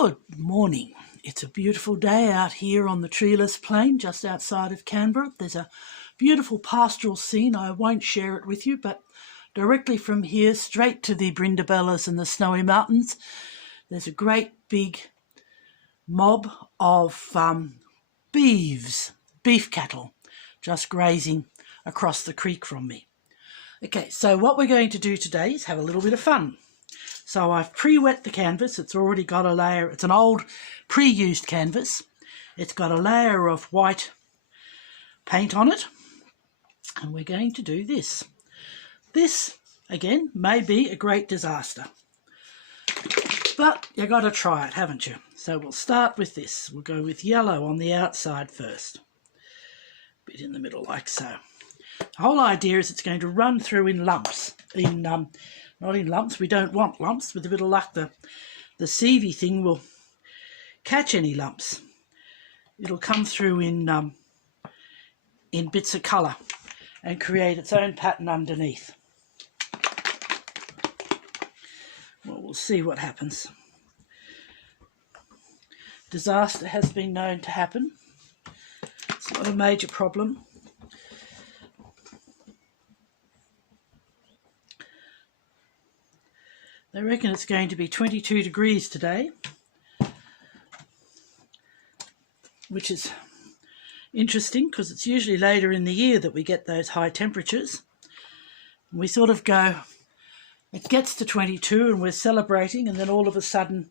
Good morning. It's a beautiful day out here on the treeless plain just outside of Canberra. There's a beautiful pastoral scene. I won't share it with you, but directly from here straight to the Brindabellas and the Snowy Mountains, there's a great big mob of beef cattle, just grazing across the creek from me. Okay, so what we're going to do today is have a little bit of fun. So I've pre-wet the canvas. It's already got a layer. It's an old pre-used canvas. It's got a layer of white paint on it. And we're going to do this. This, again, may be a great disaster. But you got to try it, haven't you? So we'll start with this. We'll go with yellow on the outside first. A bit in the middle like so. The whole idea is it's going to run through in lumps. Not in lumps, we don't want lumps. With a bit of luck, the sievey thing will catch any lumps. It'll come through in bits of colour and create its own pattern underneath. Well, we'll see what happens. Disaster has been known to happen. It's not a major problem. They reckon it's going to be 22 degrees today, which is interesting because it's usually later in the year that we get those high temperatures. We sort of go, it gets to 22 and we're celebrating, and then all of a sudden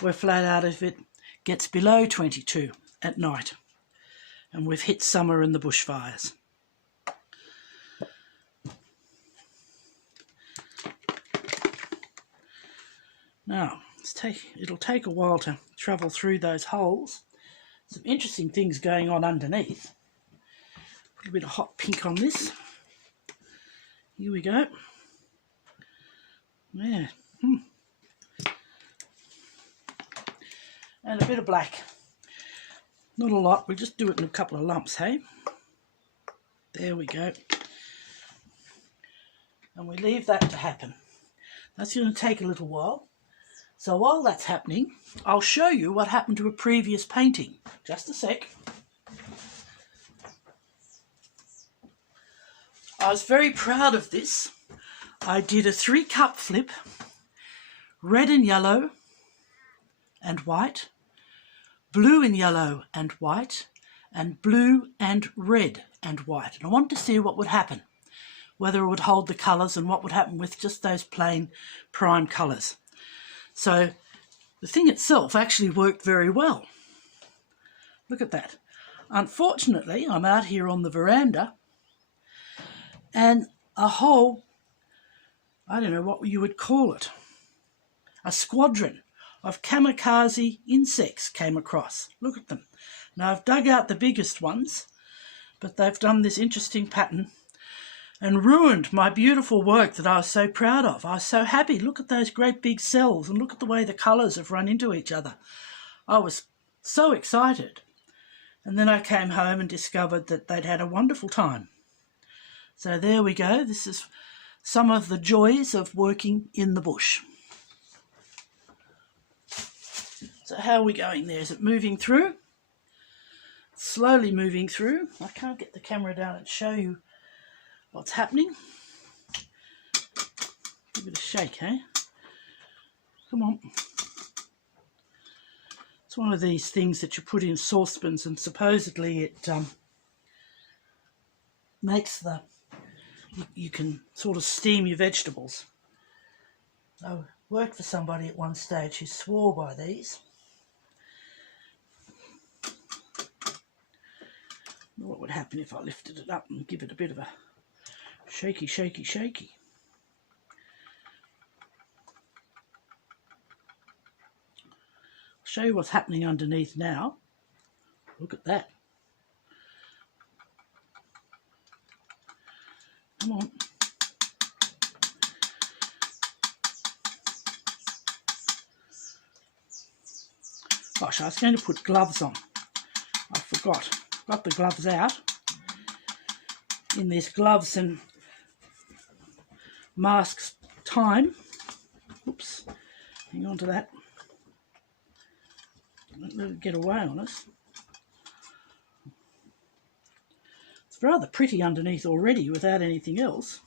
we're flat out if it gets below 22 at night. And we've hit summer and the bushfires. Now, it'll take a while to travel through those holes. Some interesting things going on underneath. Put a bit of hot pink on this. Here we go. Yeah. And a bit of black. Not a lot, we'll just do it in a couple of lumps, hey? There we go. And we leave that to happen. That's going to take a little while. So while that's happening, I'll show you what happened to a previous painting. Just a sec. I was very proud of this. I did a 3-cup flip, red and yellow and white, blue and yellow and white, and blue and red and white. And I wanted to see what would happen, whether it would hold the colours and what would happen with just those plain prime colours. So the thing itself actually worked very well. Look at that. Unfortunately, I'm out here on the veranda and a whole, I don't know what you would call it, a squadron of kamikaze insects came across. Look at them. Now I've dug out the biggest ones, but they've done this interesting pattern and ruined my beautiful work that I was so proud of. I was so happy. Look at those great big cells and look at the way the colours have run into each other. I was so excited. And then I came home and discovered that they'd had a wonderful time. So there we go. This is some of the joys of working in the bush. So how are we going there? Is it moving through? Slowly moving through. I can't get the camera down and show you what's happening. Give it a shake, eh? Come on. It's one of these things that you put in saucepans and supposedly it makes you can sort of steam your vegetables. I worked for somebody at one stage who swore by these. What would happen if I lifted it up and give it a bit of a shaky, shaky, shaky. I'll show you what's happening underneath now. Look at that. Come on. Gosh, I was going to put gloves on. I forgot. Got the gloves out. In this gloves and masks time. Oops. Hang on to that. Don't let it get away on us. It's rather pretty underneath already without anything else.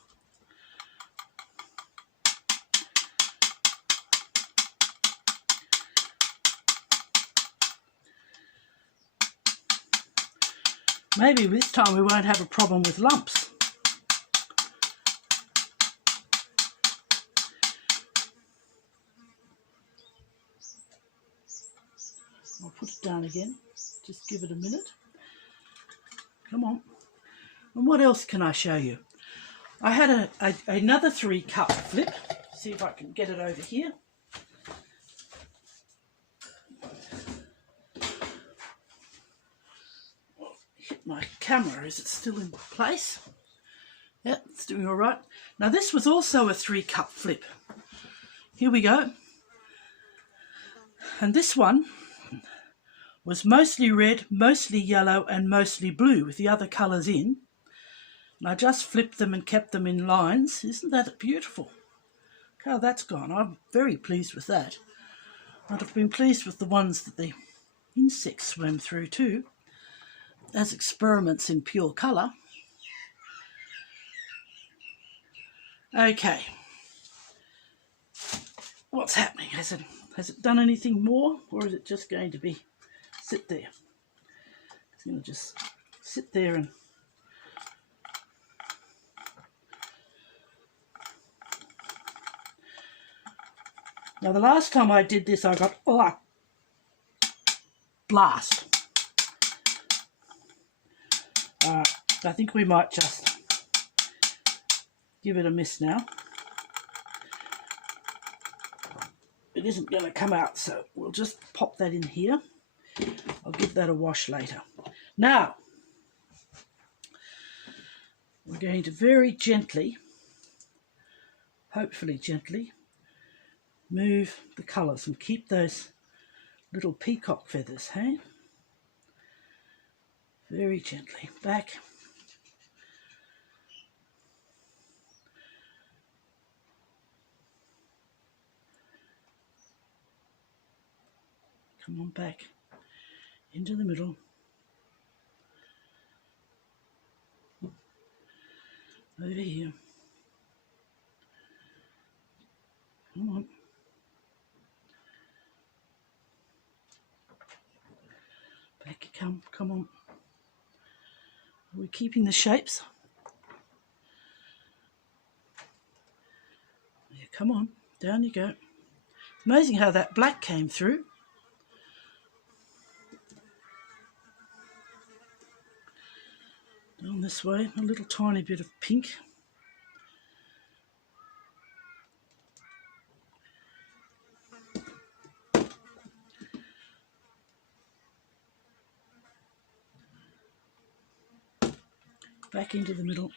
Maybe this time we won't have a problem with lumps. I'll put it down again. Just give it a minute. Come on. And what else can I show you? I had another 3-cup flip. See if I can get it over here. Hit my camera. Is it still in place? Yep, it's doing all right. Now this was also a 3-cup flip. Here we go. And this one was mostly red, mostly yellow and mostly blue with the other colours in. And I just flipped them and kept them in lines. Isn't that beautiful? Look how that's gone. I'm very pleased with that. I'd have been pleased with the ones that the insects swam through too, as experiments in pure colour. Okay. What's happening? Has it done anything more, or is it just going to be sit there? It's going to just sit there and now the last time I did this I got blast. I think we might just give it a miss now. It isn't going to come out, so we'll just pop that in here. I'll give that a wash later. Now, we're going to very gently, hopefully gently, move the colours and keep those little peacock feathers, hey? Very gently. Back. Come on back. Into the middle. Over here. Come on. Back you come on. Are we keeping the shapes? Yeah, come on. Down you go. Amazing how that black came through. Down this way, a little tiny bit of pink. Back into the middle.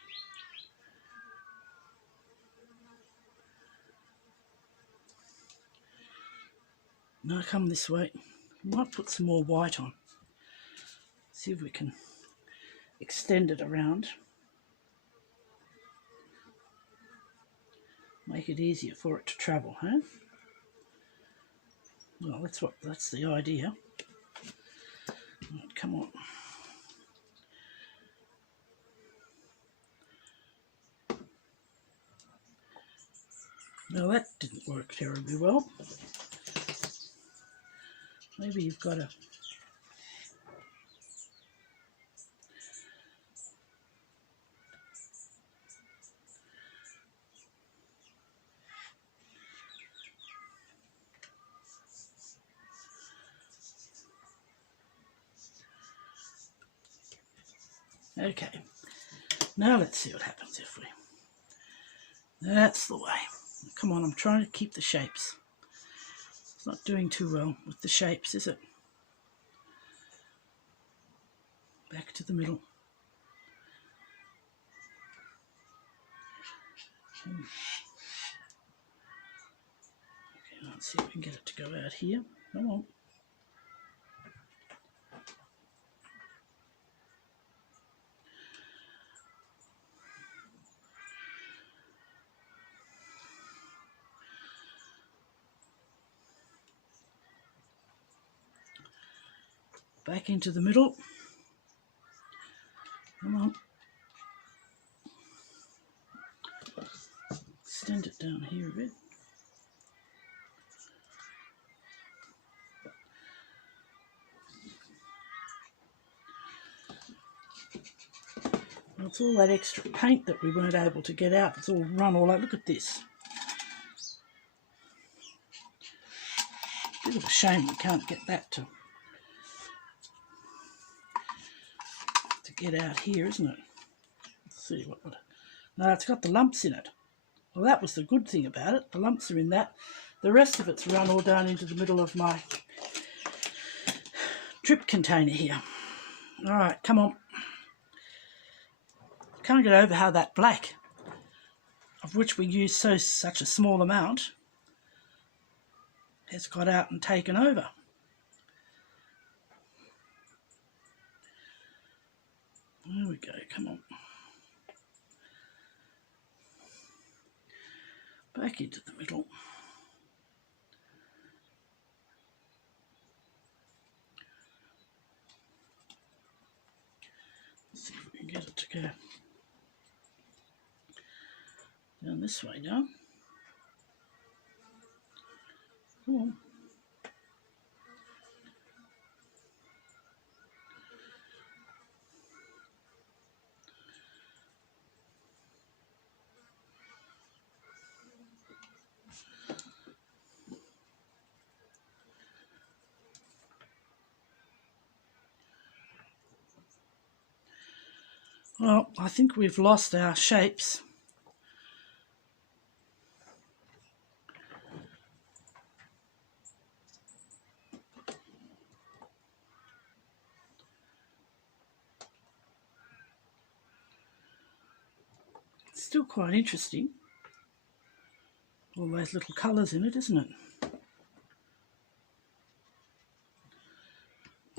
Now come this way. Might put some more white on. See if we can extend it around. Make it easier for it to travel, huh? Well, that's the idea. Right, come on. Now that didn't work terribly well. Maybe you've got to okay. Now let's see what happens if we... That's the way. Come on, I'm trying to keep the shapes. It's not doing too well with the shapes, is it? Back to the middle. Okay, let's see if we can get it to go out here. Come on. Back into the middle. Come on. Extend it down here a bit. Well, it's all that extra paint that we weren't able to get out. It's all run all over. Look at this. Bit of a shame we can't get that to get out here, isn't it? Let's see what. No, it's got the lumps in it. Well, that was the good thing about it. The lumps are in that. The rest of it's run all down into the middle of my drip container here. All right, come on. Can't get over how that black, of which we use such a small amount, has got out and taken over. There we go, come on. Back into the middle. Let's see if we can get it to go down this way now. Come on. Well, I think we've lost our shapes. It's still quite interesting. All those little colours in it, isn't it?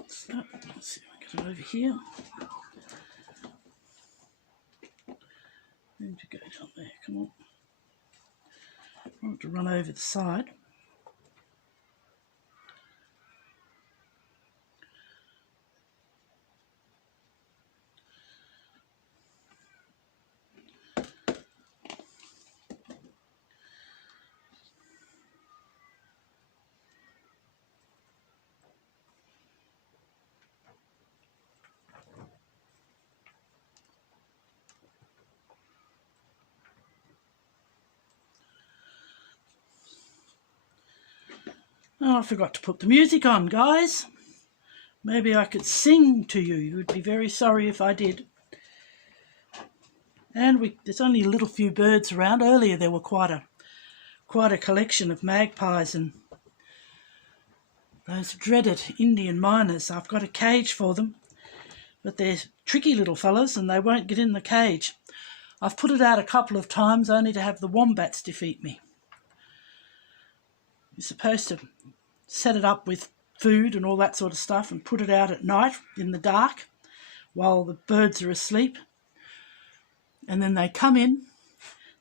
So, let's see if I can get it over here. Need to go down there, come on. I want to run over the side. Oh, I forgot to put the music on, guys. Maybe I could sing to you. You would be very sorry if I did. And there's only a little few birds around. Earlier there were quite a collection of magpies and those dreaded Indian miners. I've got a cage for them, but they're tricky little fellas and they won't get in the cage. I've put it out a couple of times only to have the wombats defeat me. You're supposed to set it up with food and all that sort of stuff and put it out at night in the dark while the birds are asleep. And then they come in,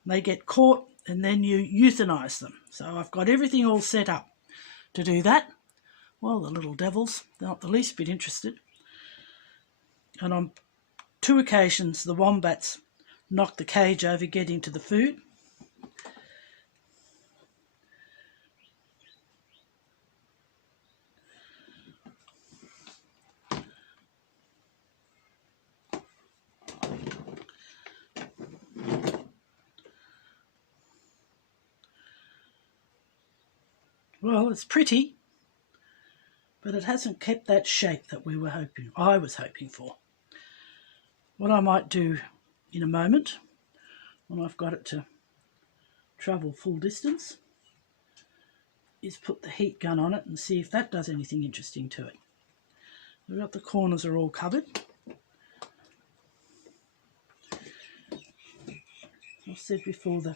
they get caught, and then you euthanize them. So I've got everything all set up to do that. Well, the little devils, they're not the least bit interested. And on 2 occasions, the wombats knocked the cage over getting to the food. Well, it's pretty, but it hasn't kept that shape that I was hoping for. What I might do in a moment, when I've got it to travel full distance, is put the heat gun on it and see if that does anything interesting to it. We've got the corners are all covered. As I said before, the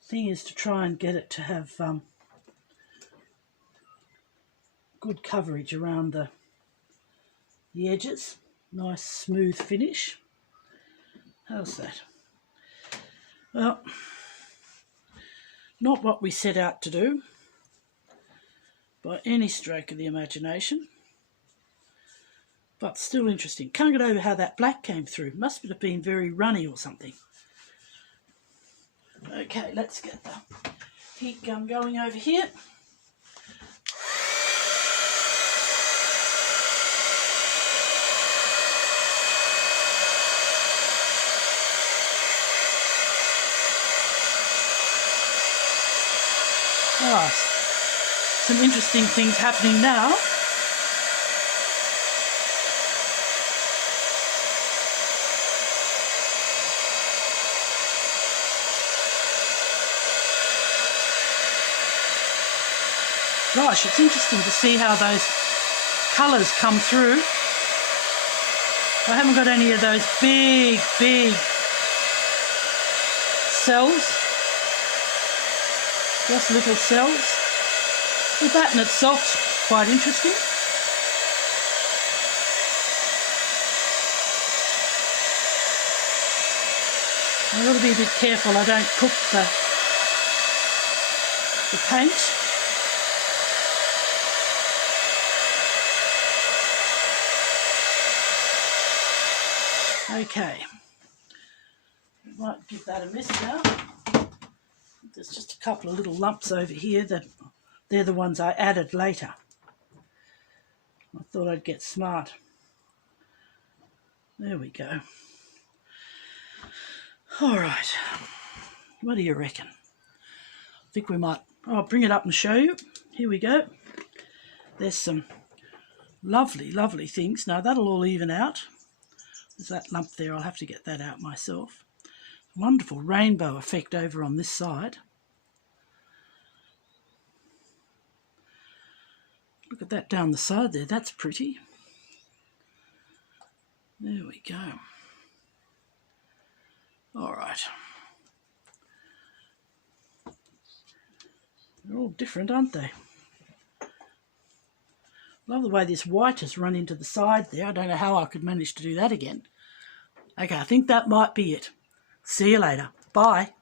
thing is to try and get it to have good coverage around the edges. Nice smooth finish. How's that? Well, not what we set out to do by any stroke of the imagination. but still interesting. Can't get over how that black came through. Must have been very runny or something. Okay, let's get the heat gun going over here. Ah, some interesting things happening now. Gosh, it's interesting to see how those colours come through. I haven't got any of those big cells. Just little cells. The pattern itself's quite interesting. I've got to be a bit careful I don't cook the paint. Okay, might give that a miss now. There's just a couple of little lumps over here that they're the ones I added later. I thought I'd get smart. There we go. All right, what do you reckon? I think we might, I'll bring it up and show you. Here we go. There's some lovely things. Now that'll all even out. There's that lump there, I'll have to get that out myself. Wonderful rainbow effect over on this side. Look at that down the side there, that's pretty. There we go. All right. They're all different, aren't they? Love the way this white has run into the side there. I don't know how I could manage to do that again. Okay, I think that might be it. See you later. Bye.